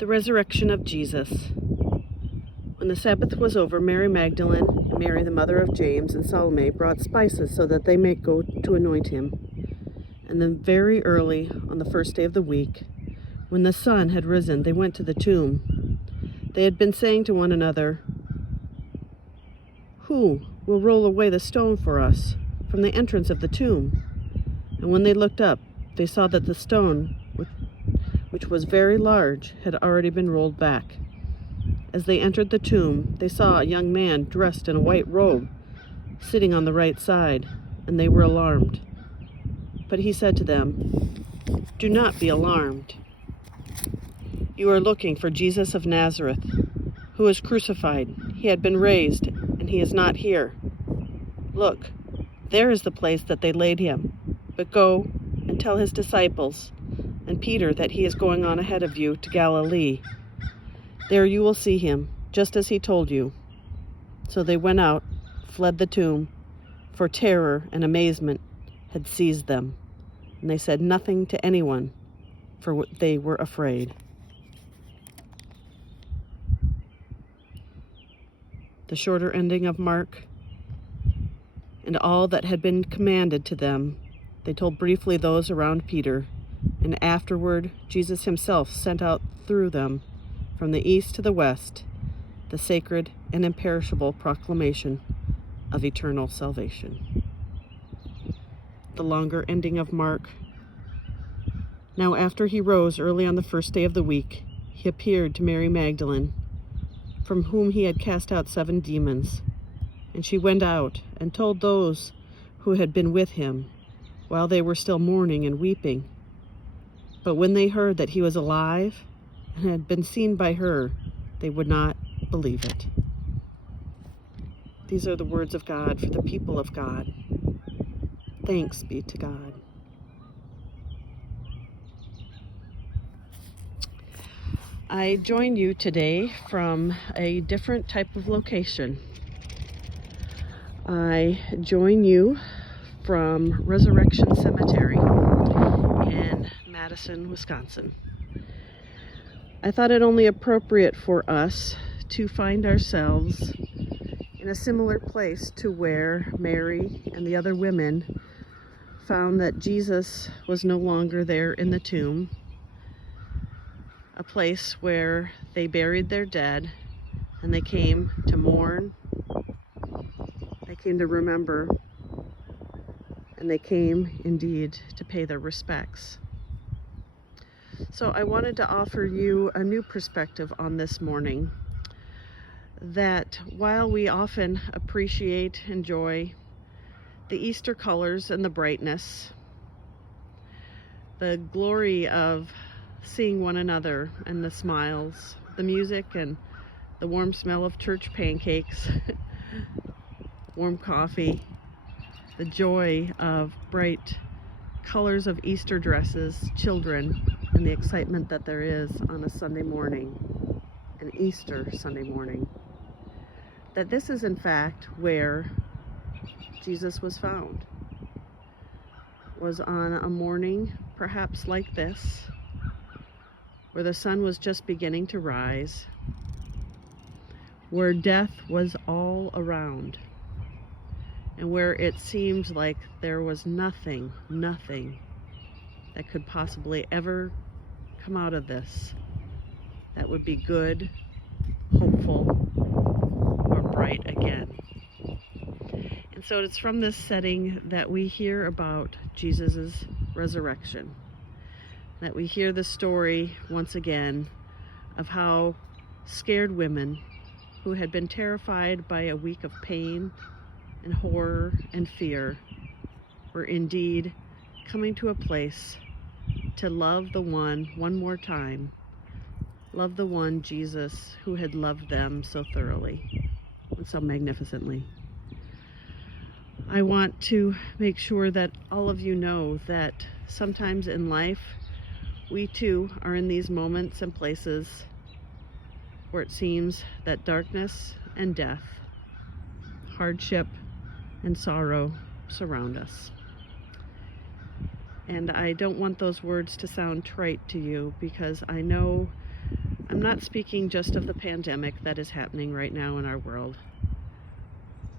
The resurrection of Jesus. When the Sabbath was over, Mary Magdalene, and Mary the mother of James, and Salome brought spices so that they might go to anoint him. And then very early on the first day of the week, when the sun had risen, they went to the tomb. They had been saying to one another, "Who will roll away the stone for us from the entrance of the tomb?" And when they looked up, they saw that the stone, which was very large, had already been rolled back. As they entered the tomb, they saw a young man dressed in a white robe, sitting on the right side, and they were alarmed. But he said to them, "Do not be alarmed. You are looking for Jesus of Nazareth, who was crucified. He had been raised, and he is not here. Look, there is the place that they laid him. But go and tell his disciples and Peter that he is going on ahead of you to Galilee. There you will see him, just as he told you." So they went out, fled the tomb, for terror and amazement had seized them. And they said nothing to anyone, for they were afraid. The shorter ending of Mark. And all that had been commanded to them, they told briefly those around Peter, and afterward Jesus himself sent out through them, from the east to the west, the sacred and imperishable proclamation of eternal salvation. The longer ending of Mark. Now after he rose early on the first day of the week, he appeared to Mary Magdalene, from whom he had cast out 7 demons. And she went out and told those who had been with him, while they were still mourning and weeping. But when they heard that he was alive and had been seen by her, they would not believe it. These are the words of God for the people of God. Thanks be to God. I join you today from a different type of location. I join you from Resurrection Cemetery in Madison, Wisconsin. I thought it only appropriate for us to find ourselves in a similar place to where Mary and the other women found that Jesus was no longer there in the tomb, a place where they buried their dead and they came to mourn, they came to remember, and they came indeed to pay their respects. So I wanted to offer you a new perspective on this morning, that while we often appreciate, enjoy the Easter colors and the brightness, the glory of seeing one another and the smiles, the music and the warm smell of church pancakes, warm coffee, the joy of bright colors of Easter dresses, children, and the excitement that there is on a Sunday morning, an Easter Sunday morning, that this is in fact where Jesus was found, was on a morning perhaps like this, where the sun was just beginning to rise, where death was all around, and where it seemed like there was nothing that could possibly ever come out of this that would be good, hopeful, or bright again. And so it's from this setting that we hear about Jesus' resurrection, that we hear the story once again of how scared women who had been terrified by a week of pain and horror and fear were indeed coming to a place to love the one more time, love the one, Jesus, who had loved them so thoroughly and so magnificently. I want to make sure that all of you know that sometimes in life, we too are in these moments and places where it seems that darkness and death, hardship and sorrow surround us. And I don't want those words to sound trite to you, because I know I'm not speaking just of the pandemic that is happening right now in our world,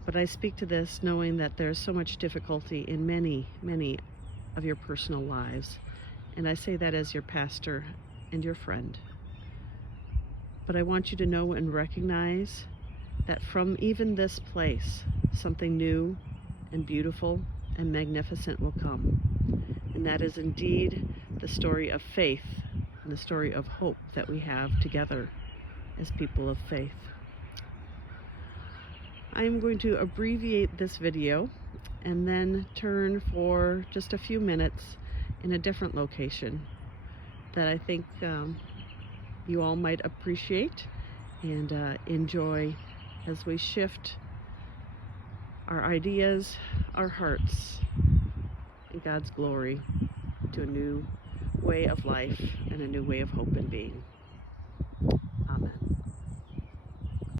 but I speak to this knowing that there's so much difficulty in many, many of your personal lives. And I say that as your pastor and your friend. But I want you to know and recognize that from even this place, something new and beautiful and magnificent will come. And that is indeed the story of faith and the story of hope that we have together as people of faith. I'm going to abbreviate this video and then turn for just a few minutes in a different location that I think you all might appreciate and enjoy as we shift our ideas, our hearts, and God's glory to a new way of life and a new way of hope and being.